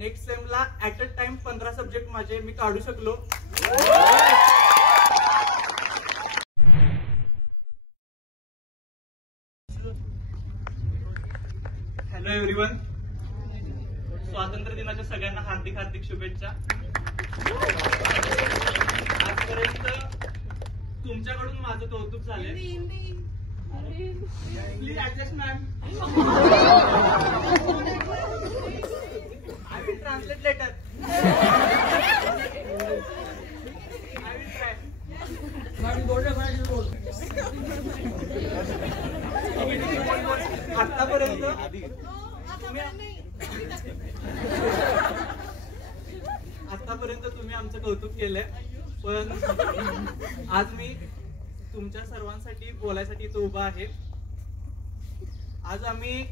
Next सेमला at a time 15 subject माझे मी काढू शकलो. हॅलो एव्हरीवन, स्वातंत्र्य दिनाच्या सगळ्यांना हार्दिक हार्दिक शुभेच्छा. आजपर्यंत तुमच्याकडून माझं कौतुक झालंय. Please adjust ma'am. I will translate later. I will try. आतापर्यंत तुम्ही आमचं कौतुक केलंय, पण आज मी तुमच्या सर्वांसाठी बोलायसाठी इथं उभा आहे. आज आम्ही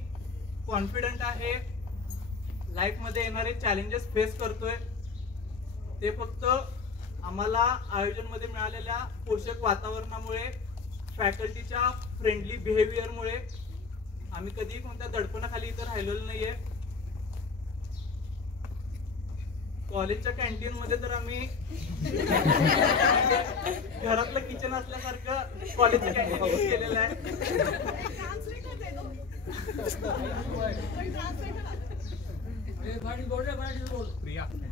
कॉन्फिडंट आहे. लाईफ मध्ये येणारे चॅलेंजेस फेस करतोय. ते फक्त आम्हाला आयोजन मध्ये मिळालेल्या पोषक वातावरणामुळे, फॅकल्टीच्या फ्रेंडली बिहेवियरमुळे आम्ही कधी कोणत्या दडपणाखाली इथं राहिलेलो नाहीये. कॉलेजच्या कॅन्टीन मध्ये तर आम्ही घरातलं किचन असल्यासारखं कॉलेजचं कॅन्टीन यूज केलेलं आहे.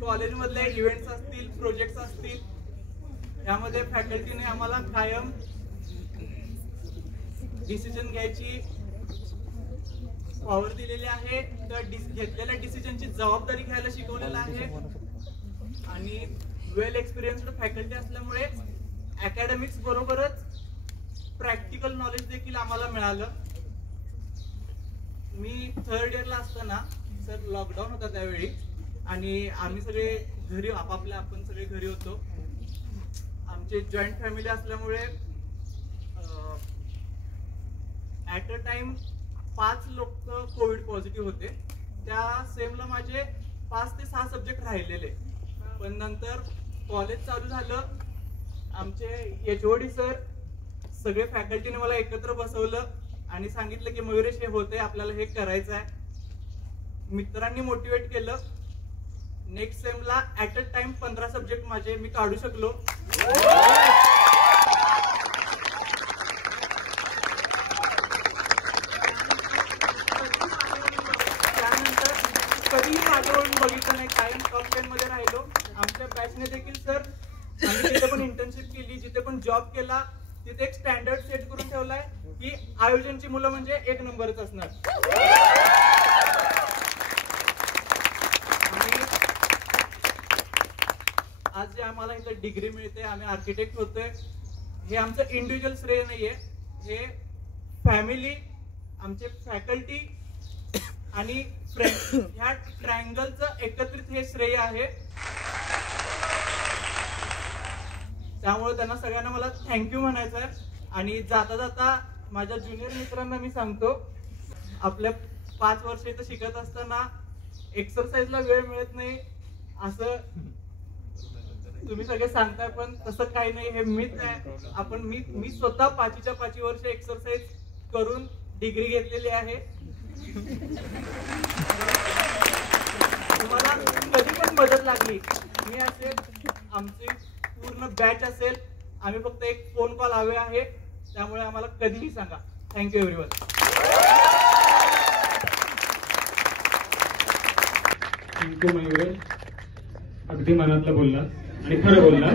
कॉलेज मधले इव्हेंट्स असतील, प्रोजेक्ट्स असतील, यामध्ये फॅकल्टीने आम्हाला कायम डिसिजन घ्यायची पॉवर दिलेली आहे. तर घेतलेल्या डिसिजनची जबाबदारी घ्यायला शिकवलेलं आहे. आणि वेल एक्सपिरियन्स्ड फॅकल्टी असल्यामुळे अकॅडमिक्स बरोबरच प्रॅक्टिकल नॉलेज देखील आम्हाला मिळालं. मी थर्ड इयरला असताना सर लॉकडाऊन होता त्यावेळी, आणि आम्ही सगळे घरी आपण सगळे घरी होतो. आमचे जॉईंट फॅमिली असल्यामुळे ऍट अ टाइम 5 लोक कोविड पॉझिटिव्ह होते. त्या सेमला माझे 5 ते 6 सब्जेक्ट राहिलेले. पण नंतर कॉलेज चालू झालं. आमचे HOD सर सगळे फॅकल्टीने मला एकत्र बसवलं आणि सांगितलं की मयुरेश हे होते, आपल्याला हे करायचं आहे. मित्रांनी मोटिवेट केलं. नेक्स्ट सेमला ऍट अ टाइम 15 सब्जेक्ट माझे मी काढू शकलो. त्यानंतर कधीही मागवून बघितलं नाही, कायम टॉप 10 मध्ये राहिलो. आमच्या बॅचने देखील सर आम्ही जिथे पण इंटर्नशिप केली, जिथे पण जॉब केला, तिथे एक स्टँडर्ड सेट करून ठेवलाय की आयोजनची मुलं म्हणजे 1 नंबरच असणार. आणि आज जे आम्हाला इथं डिग्री मिळते, आम्ही आर्किटेक्ट होतोय, हे आमचं इंडिव्हिज्युअल श्रेय नाहीये. हे फॅमिली, आमचे फॅकल्टी आणि फ्रेंड्स ह्या ट्रायंगलचं एकत्रित हे श्रेय आहे. त्यामुळे त्यांना सगळ्यांना मला थँक्यू म्हणायचं आहे. आणि जाता जाता माझ्या ज्युनियर मित्रांना मी सांगतो, आपल्या 5 वर्ष इथं शिकत असताना एक्सरसाइजला वेळ मिळत नाही असं तुम्ही सगळे सांगताय, पण तसं काही नाही. हे मिथ आहे. मी स्वतः 5च्या 5 वर्ष एक्सरसाइज करून डिग्री घेतलेली आहे. तुम्हाला कधी पण मदत लागली, मी असेल, आमची पूर्ण बॅच असेल, आम्ही फक्त एक फोन कॉल हवे आहे. त्यामुळे आम्हाला कधीही सांगा. Thank you everyone. थँक्यू मयुरेश, अगदी मनातलं बोलला आणि खरं बोलला.